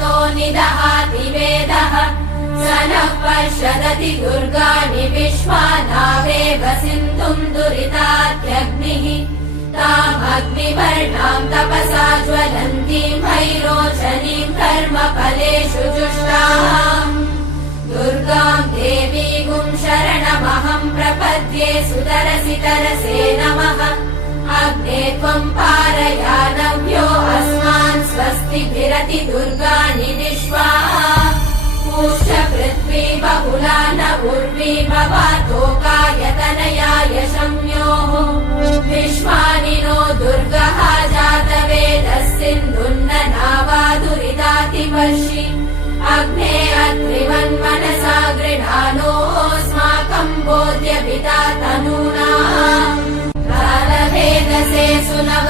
ततो निदहाति वेदः स नः पर्षदति दुर्गाणि विश्वानावेव सिन्धुम् दुरितात्यग्निः तामग्निवर्णाम् तपसा ज्वलन्तीम् भैरोचनीम् कर्मफलेषु जुष्टाम् दुर्गाम् देवीगुम् शरणमहम् प्रपद्ये सुतरसि तरसे नमः अग्ने त्वम् पारयानव्यो अस्मान् स्वस्तिभिरति दुर्गाणि विश्वा पूष्य पृथ्वी बहुला न उर्वी भवातोकायतनयाय शम्योः विश्वानि नो दुर्गः जातवेदः सिन्धुन्न नावादुरितातिवर्षि अग्ने अत्रिवन्मनसा गृहाणोऽस्माकम् बोध्यपिता तनूना कालभेदसे सुनव